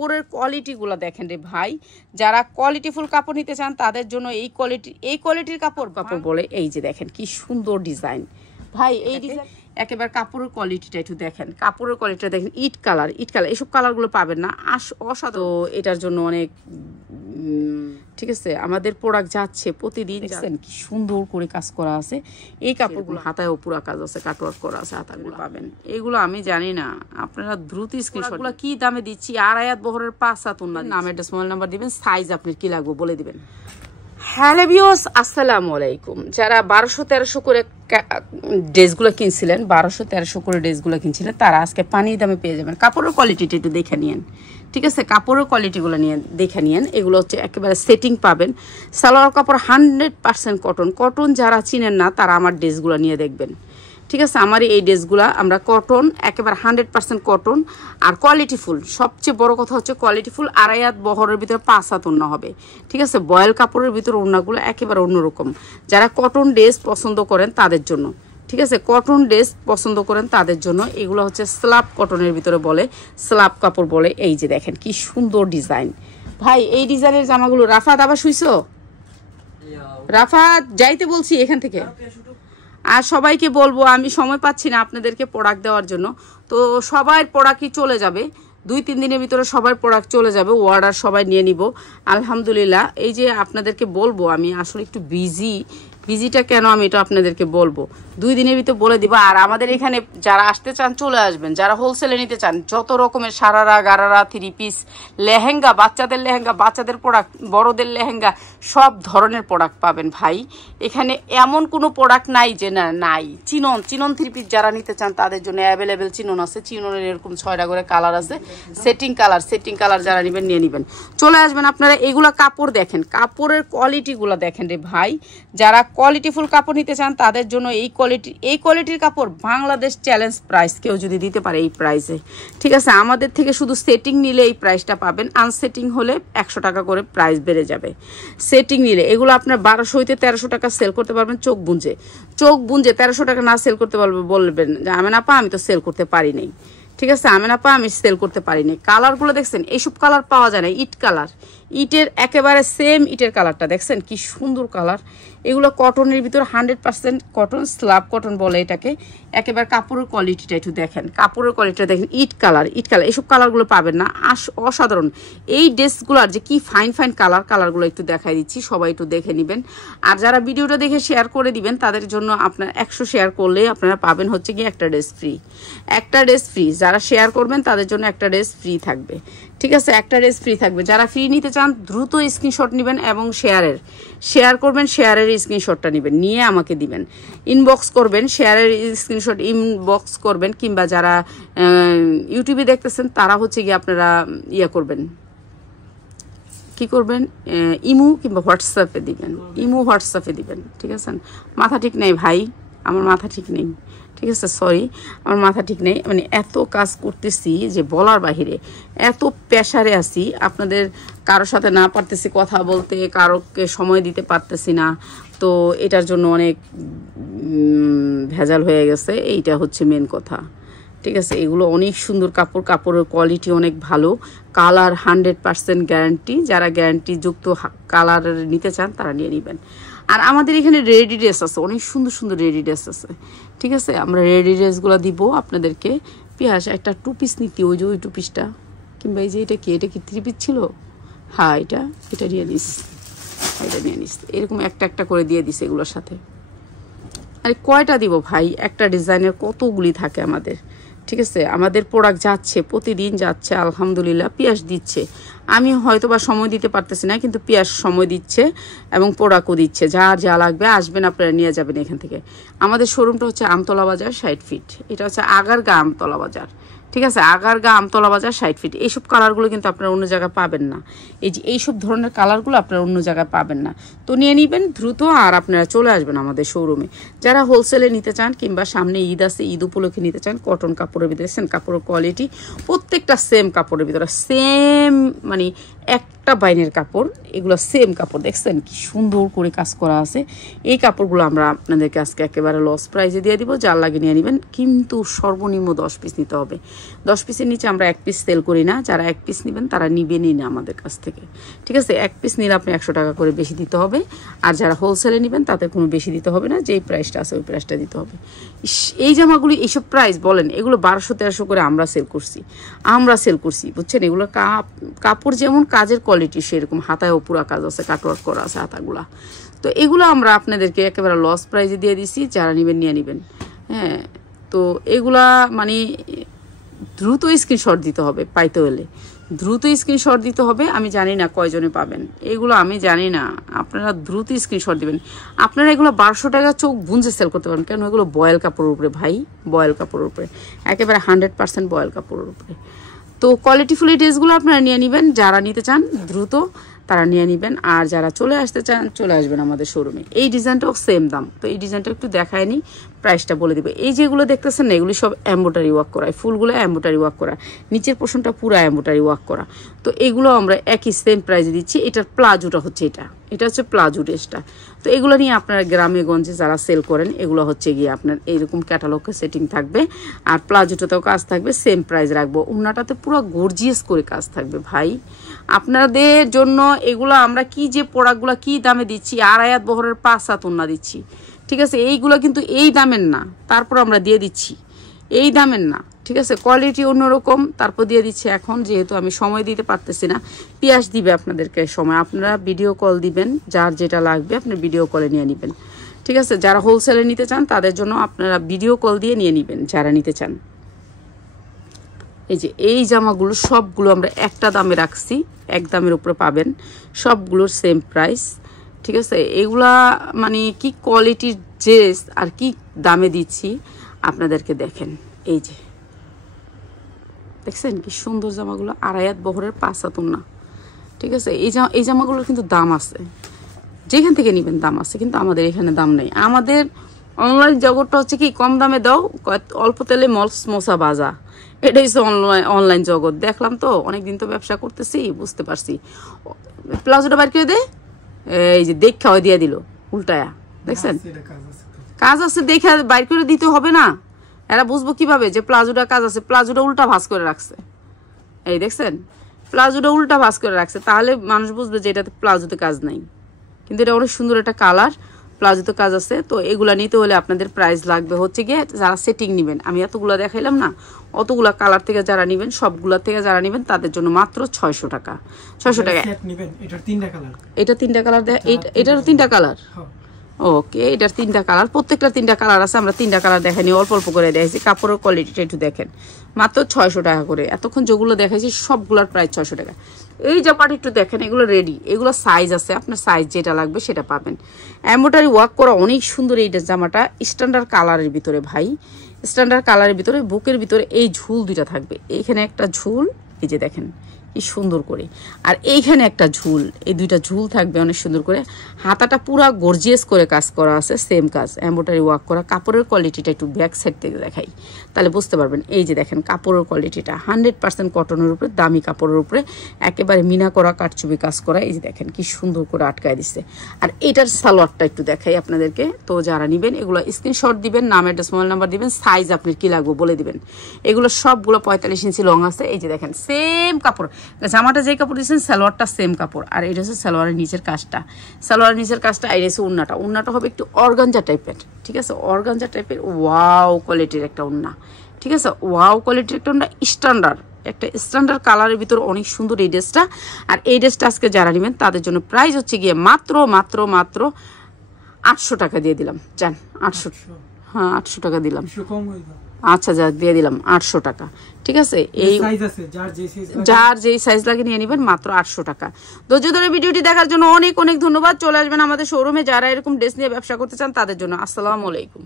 কাপড়ের কোয়ালিটিগুলো দেখেন রে ভাই, যারা কোয়ালিটিফুল কাপড় নিতে চান তাদের জন্য এই কোয়ালিটির কাপড় বলে। এই যে দেখেন কি সুন্দর ডিজাইন ভাই, এই ডিজাইন একেবারে কাপড়ের কোয়ালিটিটা একটু দেখেন, কাপড়ের কোয়ালিটিটা দেখেন, ইট কালার এইসব কালারগুলো পাবেন না, অসাধারণ। এটার জন্য অনেক ঠিক আছে, আমাদের প্রোডাক্ট যাচ্ছে প্রতিদিন। দেখছেন কি সুন্দর করে কাজ করা আছে, এই কাপড়গুলো হাতায়ও পুরো কাজ আছে, কাটওয়ার্ক করা আছে, হাতাগুলো পাবেন। এগুলো আমি জানি না, আপনারা দ্রুত স্ক্রিনশটগুলো কি দামে দিচ্ছি, আর আয়াত বহরের 5 হাত না, নাম একটা মোবাইল নাম্বার দিবেন, সাইজ আপনার কি লাগবে বলে দিবেন। হ্যালো ভিউয়ার্স, আসসালামু আলাইকুম। যারা 1200-1300 করে ড্রেসগুলো কিনছিলেন, 1200-1300 করে ড্রেসগুলো কিনছিলেন, তারা আজকে পানির দামে পেয়ে যাবেন। কাপড়ের কোয়ালিটিটা একটু দেখে নিয়েন, ঠিক আছে, কাপড়ের কোয়ালিটিগুলো নিয়ে দেখে নিয়েন। এগুলো হচ্ছে একেবারে সেটিং পাবেন, সালোয়ার কাপড় 100% কটন। যারা চিনেন না তারা আমার ড্রেসগুলো নিয়ে দেখবেন, ঠিক আছে। আমার এই ড্রেসগুলো আমরা কটন, একেবারে 100% কটন আর কোয়ালিটিফুল। সবচেয়ে বড় কথা হচ্ছে কোয়ালিটিফুল। আড়াই হাত বহরের ভিতরে 5 হাত ওড়না হবে, ঠিক আছে। বয়েল কাপড়ের ভিতরে ওড়নাগুলো একেবারে অন্যরকম। যারা কটন ড্রেস পছন্দ করেন তাদের জন্য, ঠিক আছে, কটন ড্রেস পছন্দ করেন তাদের জন্য এগুলো হচ্ছে স্ল্যাব কটনের ভিতরে বলে, স্ল্যাব কাপড় বলে। এই যে দেখেন কি সুন্দর ডিজাইন ভাই, এই ডিজাইনের জামাগুলো। রাফাত আবার শুইছো? রাফাত যাইতে বলছি এখান থেকে। আর সবাইকে বলবো, আমি সময় পাচ্ছি না আপনাদেরকে প্রোডাক্ট দেওয়ার জন্য, তো সবার প্রোডাক্টই চলে যাবে 2-3 দিনের ভিতরে, সবার প্রোডাক্ট চলে যাবে, অর্ডার সবাই নিয়ে নিব আলহামদুলিল্লাহ। এই যে আপনাদেরকে বলবো, আমি আসলে একটু বিজিটা কেন আমি এটা আপনাদেরকে বলবো, 2 দিনের ভিতরে বলে দিব। আর আমাদের এখানে যারা আসতে চান চলে আসবেন, যারা হোলসেলে নিতে চান যত রকমের সারারা, গারারা, 3 পিস, লেহেঙ্গা, বাচ্চাদের লেহেঙ্গা, বাচ্চাদের প্রোডাক্ট, বড়দের লেহেঙ্গা, সব ধরনের প্রোডাক্ট পাবেন ভাই। এখানে এমন কোনো প্রোডাক্ট নাই যে না নাই। চিনন 3 পিস যারা নিতে চান তাদের জন্য অ্যাভেলেবেল চিনন আছে। চিননের এরকম 6টা করে কালার আছে, সেটিং কালার যারা নেবেন নিয়ে নেবেন, চলে আসবেন আপনারা। এগুলা কাপড় দেখেন, কাপড়ের কোয়ালিটিগুলো দেখেন রে ভাই, যারা কোয়ালিটিফুল কাপড় নিতে চান তাদের জন্য এই কোয়ালিটির কাপড় বাংলাদেশ চ্যালেঞ্জ প্রাইস কেউ যদি দিতে পারে এই প্রাইসে, ঠিক আছে। আমাদের থেকে শুধু সেটিং নিলে এই প্রাইসটা পাবেন, আনসেটিং হলে 100 টাকা করে প্রাইস বেড়ে যাবে। সেটিং নিলে এগুলো আপনার 1200 হইতে 1300 টাকা সেল করতে পারবেন চোখ বুঞ্জে 1300 টাকা না সেল করতে পারবে বলবেন যে আমি না পা, আমি তো সেল করতে পারি নাই, ঠিক আছে, আমি না পা, আমি সেল করতে পারিনি। কালারগুলো দেখছেন, এইসব কালার পাওয়া যায় না, ইট কালার, ইটের একেবারে সেম ইটের কালারটা দেখছেন কি সুন্দর কালার। এগুলো কটনের ভিতর 100% কটন, স্ল্যাব কটন বলে এটাকে। একেবারে কাপড়ের কোয়ালিটিটা একটু দেখেন, কাপড়ের কোয়ালিটিটা দেখেন, ইট কালার এইসব কালারগুলো পাবেন না, অসাধারণ। এই ড্রেসগুলোর যে কি ফাইন কালারগুলো একটু দেখাই দিচ্ছি, সবাই একটু দেখে নেবেন। আর যারা ভিডিওটা দেখে শেয়ার করে দিবেন তাদের জন্য, আপনার 100 শেয়ার করলে আপনারা পাবেন হচ্ছে কি একটা ড্রেস ফ্রি। যারা শেয়ার করবেন তাদের জন্য একটা ড্রেস ফ্রি থাকবে, ঠিক আছে, একটা ড্রেস ফ্রি থাকবে। যারা ফ্রি নিতে চান দ্রুত স্ক্রিনশট নেবেন এবং শেয়ার করবেন, শেয়ারের স্ক্রিনশটটা নেবেন, নিয়ে আমাকে দিবেন, ইনবক্স করবেন, শেয়ারের স্ক্রিনশট ইনবক্স করবেন। কিংবা যারা ইউটিউবে দেখতেছেন তারা হচ্ছে গিয়ে আপনারা করবেন, কি করবেন, ইমো কিংবা হোয়াটসঅ্যাপে দিবেন, ঠিক আছে। মাথা ঠিক নেই ভাই, আমার মাথা ঠিক নেই, ঠিক আছে, সরি, আমার মাথা ঠিক নেই। মানে এত কাজ করতেছি যে বলার বাহিরে, এত প্রেসারে আছি, আপনাদের কারোর সাথে না পারতেছি কথা বলতে, কারোকে সময় দিতে পারতেছি না, তো এটার জন্য অনেক ভেজাল হয়ে গেছে, এইটা হচ্ছে মেন কথা, ঠিক আছে। এগুলো অনেক সুন্দর কাপড়ের কোয়ালিটি অনেক ভালো, কালার 100% গ্যারান্টি। যারা গ্যারান্টিযুক্ত কালার নিতে চান তারা নিয়ে নেবেন। আর আমাদের এখানে রেডি ড্রেস আছে, অনেক সুন্দর রেডি ড্রেস আছে, ঠিক আছে। আমরা রেডি ড্রেসগুলো দিব আপনাদেরকে। পেঁয়াজ একটা 2 পিস নিতে, ওই যে ওই 2 পিসটা, কিংবা এই যে এটা কি 3 পিস ছিল, হ্যাঁ এটা নিয়ে নিস, এরকম একটা করে দিয়ে দিস এগুলোর সাথে। আরে কয়টা দিব ভাই, একটা ডিজাইনের কতগুলি থাকে আমাদের, ঠিক আছে। আমাদের প্রোডাক্ট যাচ্ছে প্রতিদিন যাচ্ছে আলহামদুলিল্লাহ, পেঁয়াজ দিচ্ছে। আমি হয়তো বা সময় দিতে পারতেছি না, কিন্তু পেঁয়াজ সময় দিচ্ছে এবং প্রোডাক্টও দিচ্ছে। যা লাগবে আসবেন, আপনারা নিয়ে যাবেন এখান থেকে। আমাদের শোরুমটা হচ্ছে আমতলা বাজার 60 ফিট, এটা হচ্ছে আগারগাঁ আমতলা বাজার, ঠিক আছে, আগারগাঁ আমতলা বাজার 60 ফিট। এইসব কালারগুলো কিন্তু আপনারা অন্য জায়গায় পাবেন না, এইসব ধরনের কালারগুলো আপনারা অন্য জায়গায় পাবেন না, তো নিয়ে নেবেন দ্রুত। আর আপনারা চলে আসবেন আমাদের শোরুমে। যারা হোলসেলে নিতে চান কিংবা সামনে ঈদ আছে, ঈদ উপলক্ষে নিতে চান, কটন কাপড়ের ভিতরে কাপড়ের কোয়ালিটি প্রত্যেকটা সেম কাপড়ের ভিতরে, সেম, মানে একটা একটা বাইনের কাপড়, এগুলো সেম কাপড়, দেখছেন কি সুন্দর করে কাজ করা আছে। এই কাপড়গুলো আমরা আপনাদেরকে আজকে একেবারে লস প্রাইজে দিয়ে দিব, যার লাগে নিয়ে নেবেন, কিন্তু সর্বনিম্ন 10 পিস নিতে হবে। 10 পিসের নিচে আমরা 1 পিস সেল করি না, যারা 1 পিস নেবেন তারা নিবেনই না আমাদের কাছ থেকে, ঠিক আছে। 1 পিস নিলে আপনি 100 টাকা করে বেশি দিতে হবে, আর যারা হোলসেলে নেবেন তাদের কোনো বেশি দিতে হবে না, যেই প্রাইসটা আছে ওই প্রাইসটা দিতে হবে। এই জামাগুলি এইসব প্রাইস বলেন, এগুলো 1200-1300 করে আমরা সেল করছি বুঝছেন। এগুলো কাপড় যেমন, কাজের কোয়ালিটি সেরকম, হাতায়ও পুরা কাজ আছে, কাটওয়ার্ক করা আছে হাতাগুলা। তো এগুলো আমরা আপনাদেরকে একেবারে লস প্রাইজে দিয়ে দিছি, যারা নেবেন নিয়ে নেবেন। হ্যাঁ, তো এগুলা মানে দ্রুত স্ক্রিনশট দিতে হবে, পাইতে হলে দ্রুত স্ক্রিনশট দিতে হবে। আমি জানি না কয়জনে পাবেন এগুলো, আমি জানি না, আপনারা দ্রুত স্ক্রিনশট দিবেন। আপনারা এগুলো 1200 টাকা চোখ বুঞ্জে সেল করতে পারেন, কেন এগুলো বয়েল কাপড়ের উপরে ভাই, বয়েল কাপড়ের উপরে, একেবারে 100% বয়েল কাপড়ের উপরে। তো কোয়ালিটিফুল এই ড্রেসগুলো আপনারা নিয়ে নেবেন, যারা নিতে চান দ্রুত তারা নিয়ে নেবেন, আর যারা চলে আসতে চান চলে আসবেন আমাদের শোরুমে। এই ডিজাইনটাও সেম দাম, তো এই ডিজাইনটা একটু দেখায় নি, প্রাইসটা বলে দিবে। এই যেগুলো দেখতেছেন না, এগুলি সব এমব্রয়ডারি ওয়ার্ক করা, ফুলগুলো এমব্রয়ডারি ওয়ার্ক করা, নিচের পোর্শনটা পুরো এমব্রয়ডারি ওয়ার্ক করা। তো এগুলো আমরা একই সেম প্রাইসে দিচ্ছি। এটার প্লাজোটা হচ্ছে এটা হচ্ছে প্লাজো ড্রেসটা। তো এগুলো নিয়ে আপনারা গ্রামে গঞ্জে যারা সেল করেন, এগুলো হচ্ছে গিয়ে আপনার এইরকম ক্যাটালগে সেটিং থাকবে, আর প্লাজোটাতেও কাজ থাকবে, সেম প্রাইস রাখবো। ওড়নাটাতে পুরো গর্জিয়াস করে কাজ থাকবে ভাই আপনাদের জন্য। এগুলো আমরা কি যে প্রোডাক্টগুলো কি দামে দিচ্ছি, 2 আয়াত বহরের 5 হাত ওড়না দিচ্ছি, ঠিক আছে। এইগুলো কিন্তু এই দামের না, তারপর আমরা দিয়ে দিচ্ছি এই দামের না, ঠিক আছে। কোয়ালিটি অন্যরকম, তারপর দিয়ে দিচ্ছি। এখন যেহেতু আমি সময় দিতে পারতেছি না, পিয়াস দিবে আপনাদেরকে সময়, আপনারা ভিডিও কল দিবেন, যার যেটা লাগবে আপনি ভিডিও কলে নিয়ে নেবেন, ঠিক আছে। যারা হোলসেলে নিতে চান তাদের জন্য আপনারা ভিডিও কল দিয়ে নিয়ে নেবেন, যারা নিতে চান। এই যে এই জামাগুলো সবগুলো আমরা একটা দামে রাখছি, এক দামের উপরে পাবেন, সবগুলোর সেম প্রাইস, ঠিক আছে। এগুলা মানে কি কোয়ালিটির ড্রেস আর কি দামে দিচ্ছি আপনাদেরকে দেখেন। এই যে দেখছেন কি সুন্দর জামাগুলো, 2 আয়াত বহরের 5 হাত ওড়না, ঠিক আছে। এই জামাগুলোর কিন্তু দাম আছে, যেখান থেকে নেবেন দাম আছে, কিন্তু আমাদের এখানে দাম নেই। আমাদের অনলাইন জগৎটা হচ্ছে কি, কম দামে দাও, অল্প তেলে মশা বাজা, এটাই হচ্ছে অনলাইন জগৎ। দেখলাম তো, অনেকদিন তো ব্যবসা করতেছি, বুঝতে পারছি। প্লাজোটা বার করে দে, এই যে দেখা হয় দিয়ে দিল উল্টায়া, দেখছেন কাজ আছে, দেখা বাইর করে দিতে হবে না। এরা বুঝবো কিভাবে যে প্লাজোটা কাজ আছে? প্লাজোটা উল্টা ভাঁজ করে রাখছে, এই দেখছেন প্লাজোটা উল্টা ভাঁজ করে রাখছে, তাহলে মানুষ বুঝবে যে এটাতে প্লাজোতে কাজ নাই, কিন্তু এটা অনেক সুন্দর একটা কালার, প্লাজোতে কাজ আছে। তো এগুলা নিতে হলে আপনাদের প্রাইস লাগবে হচ্ছে গিয়ে, যারা সেটিং নেবেন, আমি এতগুলা দেখাইলাম না, অতগুলা কালার থেকে যারা নেবেন, সবগুলা থেকে যারা নেবেন তাদের জন্য মাত্র 600 টাকা। 600 টাকা এটা 3টা কালার, এটারও 3টা কালার, ওকে। এটার 3টা কালার, প্রত্যেকটা 3টা কালার আছে। আমরা 3টা কালার দেখাইনি, অল্প অল্প করে দেখাইছি। কাপড়ের কোয়ালিটিটা একটু দেখেন, মাত্র 600 টাকা করে। এতক্ষণ যেগুলো দেখাইছি সবগুলোর প্রাইস 600 টাকা। এই জামাটা একটু দেখেন, এগুলো রেডি, এগুলো সাইজ আছে, আপনার সাইজ যেটা লাগবে সেটা পাবেন। এমব্রয়ডারি ওয়ার্ক করা অনেক সুন্দর এই জামাটা, স্ট্যান্ডার্ড কালারের ভিতরে ভাই, স্ট্যান্ডার্ড কালারের ভিতরে, বুকের ভিতরে এই ঝুল 2টা থাকবে, এইখানে একটা ঝুল, এই যে দেখেন কি সুন্দর করে, আর এইখানে একটা ঝুল, এই 2টা ঝুল থাকবে অনেক সুন্দর করে। হাতাটা পুরা গর্জিয়াস করে কাজ করা আছে, সেম কাজ, এমব্রয়ডারি ওয়ার্ক করা। কাপড়ের কোয়ালিটিটা একটু ব্যাক সাইড থেকে দেখাই, তাহলে বুঝতে পারবেন। এই যে দেখেন কাপড়ের কোয়ালিটিটা 100% কটনের উপরে, দামি কাপড়ের উপরে, একেবারে মিনা করা, কাটচুপি কাজ করা। এই যে দেখেন কি সুন্দর করে আটকায় দিচ্ছে। আর এটার সালোয়ারটা একটু দেখাই আপনাদেরকে। তো যারা নেবেন এগুলো স্ক্রিনশট দিবেন, নাম অ্যাড্রেস মোবাইল নাম্বার দিবেন, সাইজ আপনার কি লাগবে বলে দিবেন। এগুলো সবগুলো 45 ইঞ্চি লং আছে। এই যে দেখেন সেম কাপড়, জামাটা যে কাপড় দিয়েছেন সালোয়ারটা সেম কাপড়, আর এটা হচ্ছে সালোয়ারের নিচের কাজটা, সালোয়ারের নিচের কাজটা। আর এসে উন্নাটা হবে একটু অর্গানজা টাইপের, ঠিক আছে, অর্গানজা টাইপের, ওয়াও কোয়ালিটির একটা উন্না, ঠিক আছে, ওয়াও কোয়ালিটির একটা উন্না, স্ট্যান্ডার্ড কালারের ভিতর অনেক সুন্দর এই ড্রেসটা। আর এই ড্রেসটা আজকে যারা নেবেন তাদের জন্য প্রাইস হচ্ছে গিয়ে মাত্র 800 টাকা দিয়ে দিলাম। যান 800, হ্যাঁ 800 টাকা দিলাম। আচ্ছা যা দিয়ে দিলাম 800 টাকা, ঠিক আছে। এই যার যেই সাইজ লাগে নিয়ে নেবেন, মাত্র 800 টাকা। ধৈর্য ধরে ভিডিওটি দেখার জন্য অনেক অনেক ধন্যবাদ। চলে আসবেন আমাদের শোরুমে যারা এরকম ড্রেস নিয়ে ব্যবসা করতে চান তাদের জন্য। আসসালামু আলাইকুম।